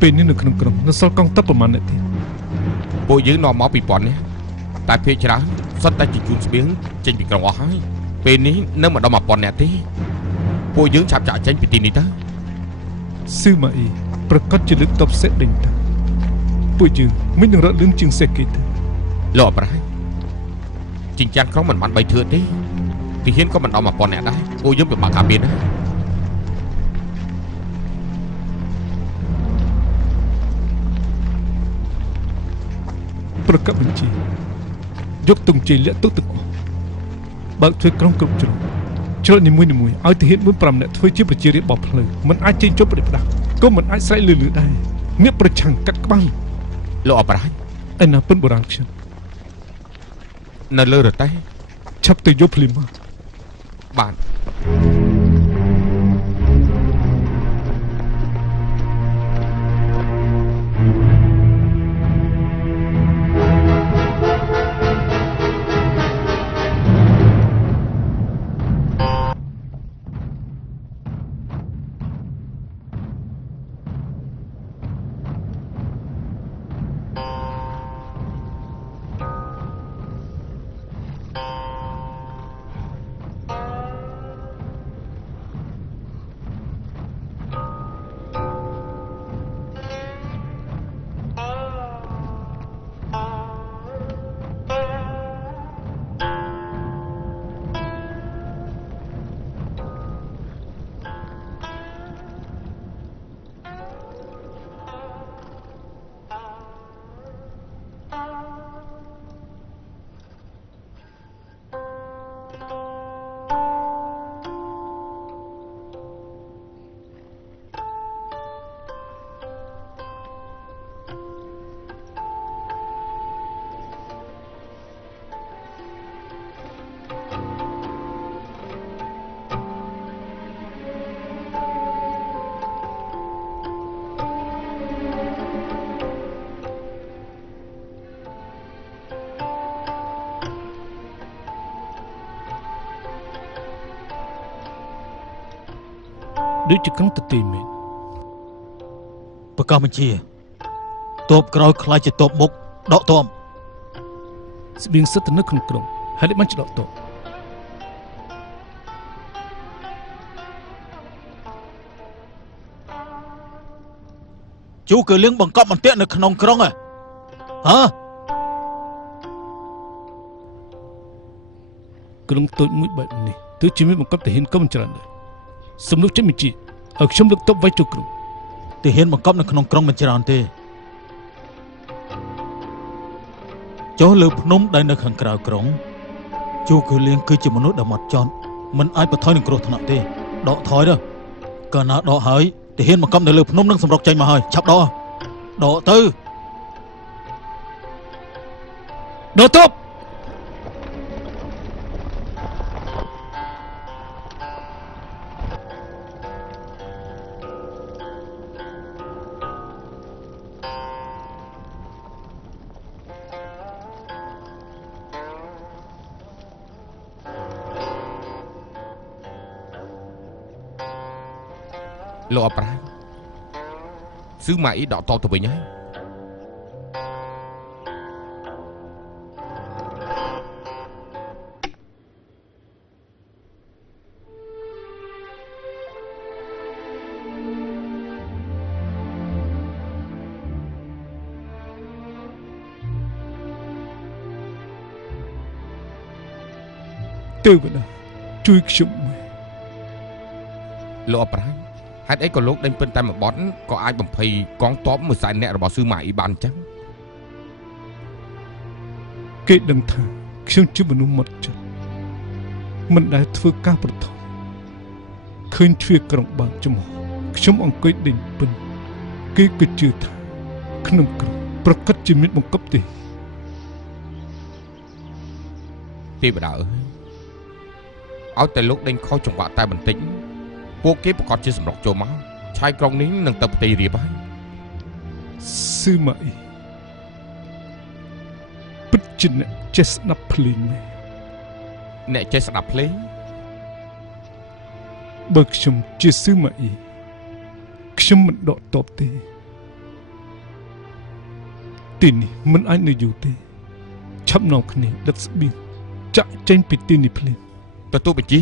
ពេលនេះនៅក្នុងក្រុងនៅសល់កងទ័ពប្រមាណអ្នកទៀតពួកយើងនាំមកពីប៉ុននេះតែភេកច្រើនសុទ្ធតែជាជួនស្បៀងចេញពីក្រុងអស់ហើយពេលនេះនៅមិនដល់1000នាក់ទេពួកយើងឆាប់ចាក់ចេញពីទីនេះទៅស៊ឺម៉ាអ៊ីប្រកាសជាលើកទ័ពសេះដេញទៅពួកយើងមិននឹងរត់លឿនជាងសេះគេទៅលោកអប្រាយជីងចាន់ក្រុងមិនបាន3ធឿទេទីហ៊ានក៏មិនដល់1000នាក់ដែរពួកយើងពិបាកការពារណាប្រកាសបញ្ជាយកទង់ជ័យលាក់ទុកទាំងអស់បើកធ្វើក្រុងគ្រប់ជ្រុងជ្រកនីមួយៗឲ្យទាហាន4-5នាក់ធ្វើជាប្រជារាស្ត្របោះផ្លូវមិនអាចចេញចូលប្រតិបត្តិក៏មិនអាចស្រែកលឺដែរអ្នកប្រឆាំងកាត់ក្បាលលោកអប្រាយឯណាពិនបុរាណខ្ញុំនៅលើរទេះឆាប់ទៅយកភ្លាមមកបានដូចជាក្រុងទទេមែនប្រកាសបញ្ជាតបក្រោយខ្លាចជាតបមុខដកតមស្បៀងសិតទៅនៅក្នុងក្រុងហើយបានចដកតបជូគឺលៀងបង្កប់បន្ទាក់នៅក្នុងក្រុងហ៎ក្រុងតូចមួយបែបនេះទើបជាមានបង្កប់ទាហានកុំច្រើនដែរសំណុកចេញបញ្ជាឲ្យខ្ញុំលើកទ័ពវាយចូលក្រុងទាហានបង្កប់នៅក្នុងក្រុងមិនច្រើនទេចុះលើភ្នំដែលនៅខាងក្រៅក្រុងជូគឺលៀងគឺជាមនុស្សដែលម៉ត់ចត់មិនអាចបន្ថយនឹងគ្រោះថ្នាក់ទេដកថយទៅកាលណាដកហើយទាហានបង្កប់នៅលើភ្នំនឹងសម្រុកចេញមកហើយឆាប់ដកទៅដកទ័ពលោកអប្រាយស៊ឺម៉ាអ៊ីដកតបទៅវិញហើយទេវតាជួយខ្ញុំលោកអប្រាយហេតុអីក៏លោកដេញពិនតែមួយបត់ក៏អាចបំភ័យកងទ័ពមួយសែនអ្នករបស់ស៊ឺម៉ាអ៊ីបានអញ្ចឹងគេដឹងថាខ្ញុំជាមនុស្សម៉ត់ចត់មិនដែលធ្វើការប្រថុយឃើញទ្វារក្រុងបើកចំហខ្ញុំអង្គុយដេញពិនគេក៏ជឿថាក្នុងក្រុងប្រកាសជាមានបង្កប់ទេទេវតាអើយឲ្យតែលោកដេញខុសចង្វាក់តែបន្តិចពួកគេប្រកាសជាសម្រុកចូលមកឆាយក្រុងនេះនឹងទៅផ្ទៃរៀបហើយស៊ឺម៉ាអ៊ីពិតជាអ្នកចេះស្ដាប់ភ្លេងមែនអ្នកចេះស្ដាប់ភ្លេងបើខ្ញុំជាស៊ឺម៉ាអ៊ីខ្ញុំមិនដកតបទេ ទីនេះមិនអាចនៅយូរទេឆាប់នាំគ្នាដឹកស្បៀងចាក់ចេញពីទីនេះភ្លាម ទទួលបញ្ជា